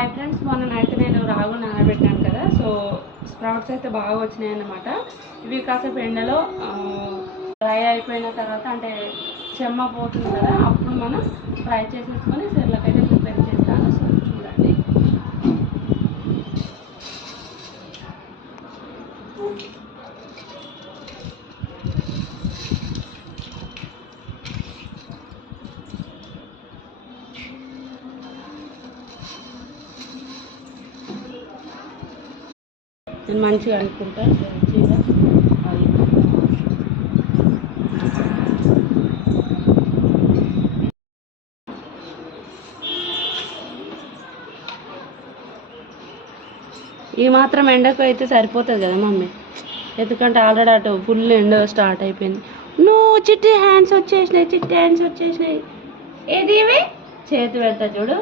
Hi friends, మొన్న night నేను రాగు నానబెట్టాను కదా. సో స్ప్రౌట్స్ అయితే బాగా వచ్చినాయి అన్నమాట. ఇవి కాసేపు ఎండలో ఫ్రై అయిపోయిన తర్వాత అంటే చెమ్మ పోతుంది కదా, అప్పుడు మనం ఫ్రై చేసేసుకొని సెర్లకు అయితే ప్రిపేర్ చేస్తాను. సో చూడండి. నేను మంచిగా అనుకుంటా మంచిగా అది ఈ మాత్రం ఎండకు అయితే సరిపోతుంది కదా మమ్మీ, ఎందుకంటే ఆల్రెడీ అటు ఫుల్ ఎండ స్టార్ట్ అయిపోయింది. నువ్వు చిట్టి హ్యాండ్స్ వచ్చేసినాయి. ఏది ఇవి చేతి పెడతా చూడు.